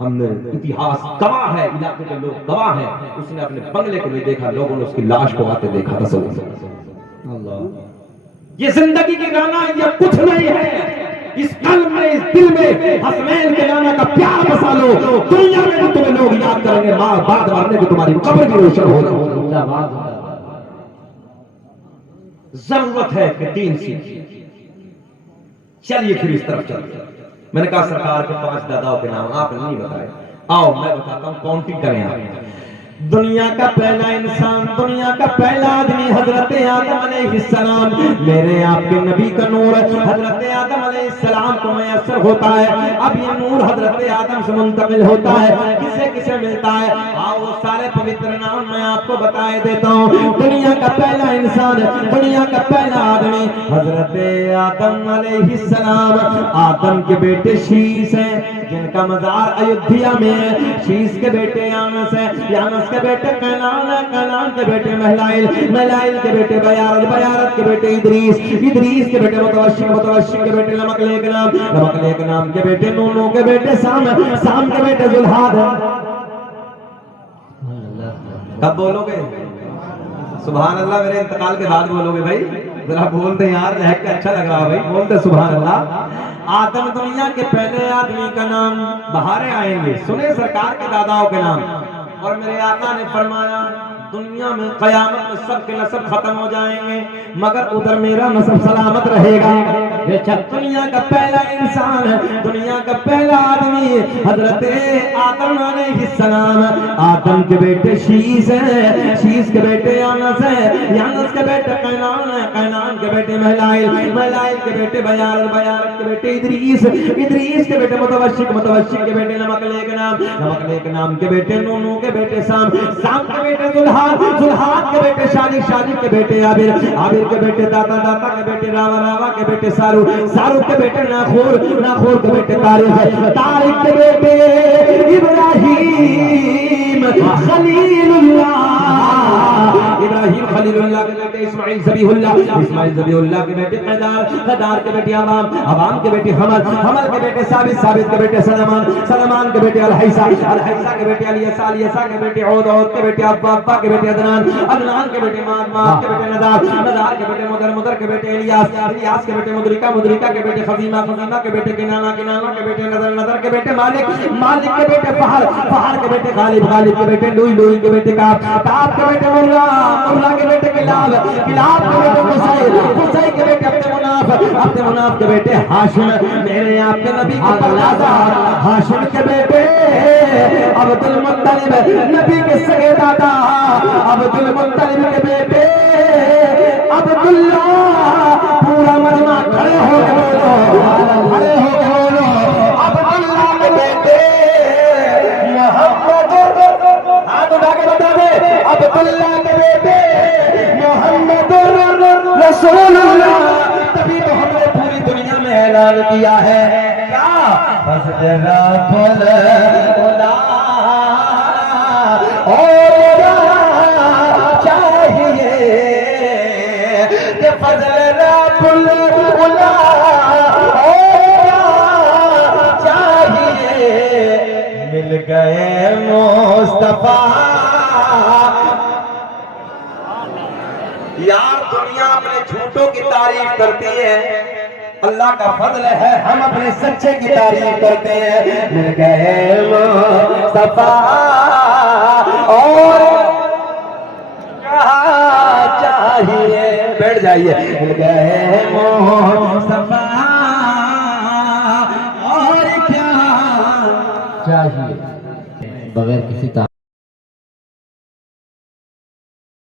ہم نے اتہاس گواہ ہے, علاقے کے لوگ گواہ ہیں, اس نے اپنے بنگلے کو نہیں دیکھا, لوگوں نے اس کی لاش کو آتے دیکھا. اللہ, یہ زندگی کی رانا یہ کچھ نہیں ہے. اس قلب میں, اس دل میں حسنین کے نانا کا پیار بسا لو, دنیا میں بھی تمہیں لوگ یاد کریں گے, ماں بعد مارنے کی تمہاری قبر بھی روشن ہوگا. ضرورت ہے کہ دین سیکھیں. چلیے پھر اس طرف چلتے. میں نے کہا سرکار کے 5 داداؤں کے نام آپ نے نہیں بتائے, آؤ میں بتاتا ہوں, کاؤنٹنگ کریں آپ. دنیا کا پہلا انسان, دنیا کا پہلا آدمی حضرت آدم علیہ السلام. میرے آپ کے نبی کا نور حضرت آدم علیہ السلام کو میسر ہوتا ہے. اب یہ نور حضرت آدم سے منتقل ہوتا ہے, کسے کسے ملتا ہے, آؤ وہ سارے پوتر نام میں آپ کو بتائے دیتا ہوں. دنیا کا پہلا انسان, دنیا کا پہلا آدمی حضرت آدم علیہ السلام. آدم کے بیٹے شیش ہیں جن کا مزار ایودھیا میں ہے. شیش کے بیٹے یانس ہیں, یانس کے بیٹے کینان ہے, کینان کے بیٹے مہلائل, مہلائل کے بیٹے بیارت, بیارت کے بیٹے ادریس, ادریس کے بیٹے متوشق, متوشق کے بیٹے لمقلیق نام, لمقلیق نام کے بیٹے نونو کے بیٹے سام, سام کے بیٹے ذوالحاد. کب بولو گے سبحان اللہ؟ میرے انتقال کے بعد بولو گے بھائی, ذرا بولتے یار, لہک کے اچھا لگ رہا بھائی, بولتے سبحان اللہ. آدم دنیا کے پہلے آدمی کا نام, بہاریں آئیں گے, سنیں سرکار کے داداؤں کے نام. اور میرے آقا نے فرمایا دنیا میں قیامت میں سب کے نسب ختم ہو جائیں گے مگر ادھر میرا نسب سلامت رہے گا. دنیا کا پہلا انسان, دنیا کا پہلا آدمی حضرت آدم علیہ السلام. آدم کے بیٹے شیش ہیں, شیش کے بیٹے یانس ہیں, یانس کے بیٹے کینان ہیں, کینان کے بیٹے مہلائل, مہلائل کے بیٹے بیارت, بیارت کے بیٹے ادریس, ادریس کے بیٹے متوشق, متوشق کے بیٹے لمقلیق نام, لمقلیق نام کے بیٹے نونو کے بیٹے سام, سام کے بیٹے ذوالحاد, ذوالحاد کے بیٹے شالق, شالق کے بیٹے عابر, عابر کے بیٹے داتا, داتا کے بیٹے راوا, راوا کے بیٹے سارو, سارو کے بیٹے ناخور, ناخور کے بیٹے طارق, طارق کے بیٹے ابراہیم خلیل اللہ, ابراہیم خلیل اللہ کے بیٹے اسماعیل ذبیح اللہ, اسماعیل ذبیح اللہ کے بیٹے قیدار, قیدار کے بیٹے عوام, عوام کے بیٹے حمل, حمل کے بیٹے ثابت, ثابت کے بیٹے سلمان, سلمان کے بیٹے الحیسہ, الحیسہ کے بیٹے الیسا, الیسا کے بیٹے عود, عود کے بیٹے ابا, ابا کے بیٹے عدنان, عدنان کے بیٹے ماد, ماد کے بیٹے نذار, نذار کے بیٹے مدر, مدر کے بیٹے الیاس, الیاس کے بیٹے مدرکہ, مدرکہ کے بیٹے خزیمہ, خزیمہ کے بیٹے کنانہ, کنانہ کے بیٹے نظر, نظر کے بیٹے مالک, مالک کے بیٹے فہر, فہر کے بیٹے غالب, غالب کے بیٹے لوئی, لوئی کے بیٹے کعب, کعب کے بیٹے مرہ, مرہ کے بیٹے کلاب, کلاب کے بیٹے قصی, قصی کے بیٹے عبد مناف, عبد مناف کے بیٹے ہاشم. میرے آپ کے نبی کا پردازہ ہاشم کے بیٹے عبد المطلب, نبی کے سگے دادا عبد المطلب کے بیٹے عبداللہ. پورا مجمع کھڑے ہو کے بولو, کھڑے ہو کے بولو, عبداللہ کے بیٹے محمد, ہاتھ اٹھا کے بتا دے, عبداللہ کے بیٹے محمد رسول اللہ. تبھی تو ہم نے پوری دنیا میں اعلان کیا ہے کیا فضل رب العلا اور چاہیے کہ فضل رب العلا اور چاہیے. مل گئے مصطفیٰ. یار دنیا اپنے جھوٹوں کی تعریف کرتی ہے, اللہ کا فضل ہے ہم اپنے سچے کی تعریف کرتے ہیں. مل گئے مصطفیٰ اور کیا چاہیے, بیٹھ جائیے. مل گئے مصطفیٰ اور کیا چاہیے. بغیر کسی